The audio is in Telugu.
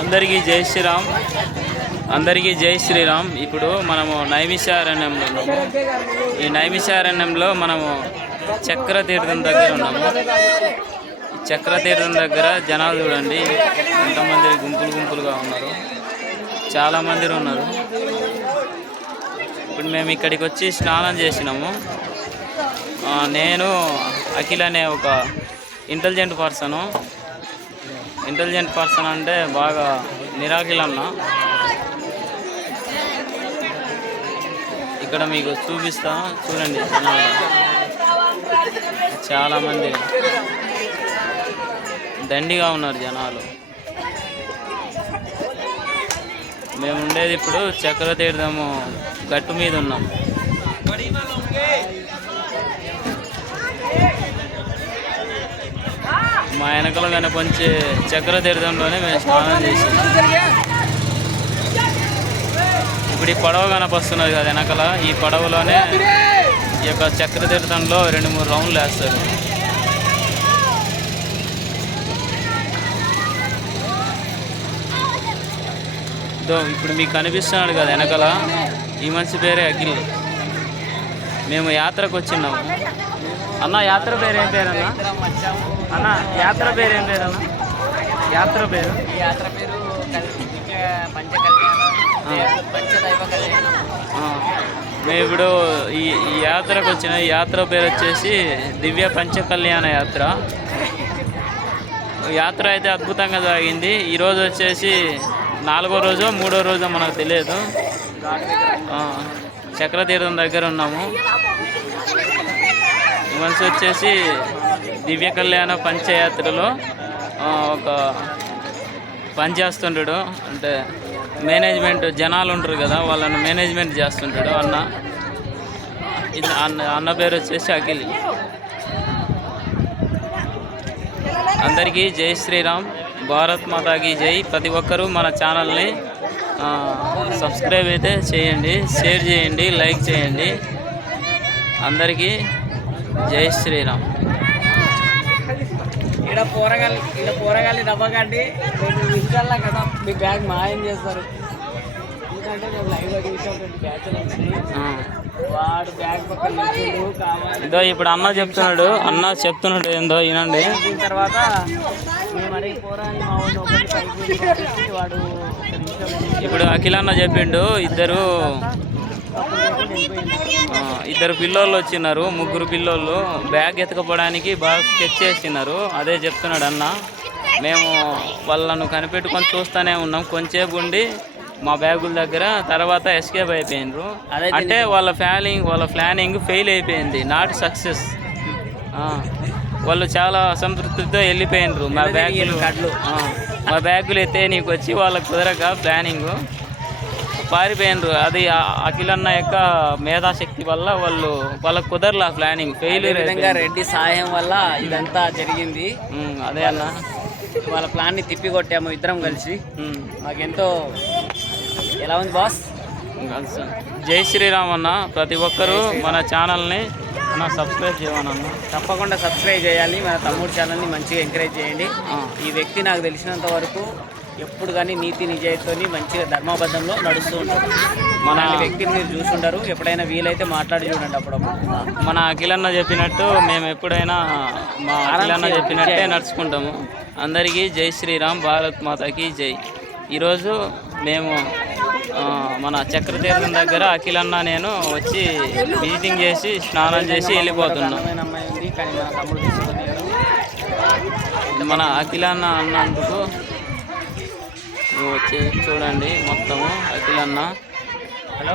అందరికీ జై శ్రీరామ్. అందరికీ జై శ్రీరామ్. ఇప్పుడు మనము నైమిషారణ్యంలో ఉన్నాము. ఈ నైమిషారణ్యంలో మనము చక్రతీర్థం దగ్గర ఉన్నాము. ఈ చక్రతీర్థం దగ్గర జనాలు చూడండి ఎంతమంది గుంపులుగా ఉన్నారు. చాలామంది ఉన్నారు. ఇప్పుడు మేము ఇక్కడికి వచ్చి స్నానం చేసినాము. నేను అఖిల్ అనే ఒక ఇంటెలిజెంట్ పర్సన్ అంటే బాగా నిరాకిలన్న. ఇక్కడ మీకు చూపిస్తాను చూడండి. జనాలు చాలామంది దండిగా ఉన్నారు జనాలు. మేము ఉండేది ఇప్పుడు చక్రతీర్థము గట్టు మీద ఉన్నాం. మా వెనకలో కనిపించే చక్రతీర్థంలోనే మేము స్నానం చేసాం. ఇప్పుడు ఈ పడవ కనిపిస్తున్నది కదా వెనకల, ఈ పడవలోనే ఈ యొక్క చక్రతీర్థంలో 2-3 రౌండ్లు వేస్తారు. ఇప్పుడు మీకు కనిపిస్తున్నాడు కదా వెనకల, ఈ మనిషి పేరే అఖిల్. మేము యాత్రకు వచ్చినాము. అన్న యాత్ర పేరు ఏం పేరు అన్న? అన్న యాత్ర పేరు ఏం పేరు అన్న? యాత్ర పేరు మేము ఇప్పుడు ఈ యాత్రకు వచ్చిన యాత్ర పేరు వచ్చేసి దివ్య పంచకళ్యాణ యాత్ర. యాత్ర అయితే అద్భుతంగా సాగింది. ఈరోజు వచ్చేసి 4వ రోజో 3వ రోజో మనకు తెలియదు. చక్రతీర్థం దగ్గర ఉన్నాము. ఈ మనిషి వచ్చేసి దివ్య కళ్యాణ పంచయాత్రలో ఒక పని చేస్తుంటాడు. అంటే మేనేజ్మెంట్ జనాలు ఉంటారు కదా, వాళ్ళను మేనేజ్మెంట్ చేస్తుంటాడు అన్న. అన్న పేరు వచ్చేసి అఖిల్. అందరికీ జై శ్రీరామ్. భారత్ మాతాకి జై. ప్రతి ఒక్కరూ మన ఛానల్ని సబ్స్క్రైబ్ అయితే చేయండి, షేర్ చేయండి, లైక్ చేయండి. అందరికీ జై శ్రీరామ్. ఇక్కడ పోరగాలి నవ్వకండి. 2 నిమిషాల్లో కదా మీ బ్యాగ్ మాయం చేస్తారు. ఎందుకంటే మేము లైవ్లో చూసాం 2 బ్యాచ్లు వచ్చినాయి. వాడు బ్యాగ్ పక్కన కావాలి. ఇదో ఇప్పుడు అన్న చెప్తున్నాడు ఏందో వినండి. దీని తర్వాత మేము అడిగి పోరాలి మా వాడిని ఒకటి పైకి వాడు ఇప్పుడు అఖిల్ అన్న చెప్పిండు. ఇద్దరు పిల్లోళ్ళు వచ్చినారు, 3 పిల్లోళ్ళు బ్యాగ్ ఎత్తుకపోవడానికి బాగా స్కెచ్ చేసినారు. అదే చెప్తున్నాడు అన్న. మేము వాళ్ళను కనిపెట్టుకొని చూస్తూనే ఉన్నాం. కొంచెంసేపు ఉండి మా బ్యాగుల దగ్గర, తర్వాత ఎస్కేప్ అయిపోయినారు. అంటే వాళ్ళ ప్లానింగ్ ఫెయిల్ అయిపోయింది, నాట్ సక్సెస్. వాళ్ళు చాలా అసంతృప్తితో వెళ్ళిపోయినారు. మా బ్యాగులు ఎత్తేయనీకి వచ్చి వాళ్ళకు కుదరక ప్లానింగ్ పారిపోయినారు. అది అఖిలన్న యొక్క మేధాశక్తి వల్ల వాళ్ళకు కుదరలా ప్లానింగ్, ఫెయిల్యూర్. రెడ్డి సహాయం వల్ల ఇదంతా జరిగింది. అదే అన్న, వాళ్ళ ప్లాన్ని తిప్పికొట్టాము ఇద్దరం కలిసి. మాకెంతో ఎలా ఉంది బాస్? జై శ్రీరామ్ అన్న. ప్రతి ఒక్కరూ మన ఛానల్ని సబ్స్క్రైబ్ చేయమన్న. తప్పకుండా సబ్స్క్రైబ్ చేయాలి. మన తమ్ముడు ఛానల్ని మంచిగా ఎంకరేజ్ చేయండి. ఈ వ్యక్తి నాకు తెలిసినంత వరకు ఎప్పుడు కానీ నీతి నిజాయితీతో మంచిగా ధర్మబద్ధంలో నడుస్తూ ఉంటాడు. మన వ్యక్తిని మీరు చూసుంటారు. ఎప్పుడైనా వీలైతే మాట్లాడి చూడండి. అప్పుడప్పుడు మన అఖిలన్న చెప్పినట్టు మేము ఎప్పుడైనా మా అఖిలన్న చెప్పినట్టే నడుచుకుంటాము. అందరికీ జై శ్రీరామ్. భారత్ మాతాకి జై. ఈరోజు మేము మన చక్రతీర్థం దగ్గర అఖిలన్న నేను వచ్చి విజిటింగ్ చేసి స్నానం చేసి వెళ్ళిపోతున్నాం. అమ్మాయి ఉంది కానీ మన తమ్ముడు తీసుకున్నాడు. మన అఖిలన్న అన్నందుకు వచ్చి చూడండి మొత్తము అఖిలన్న. హలో.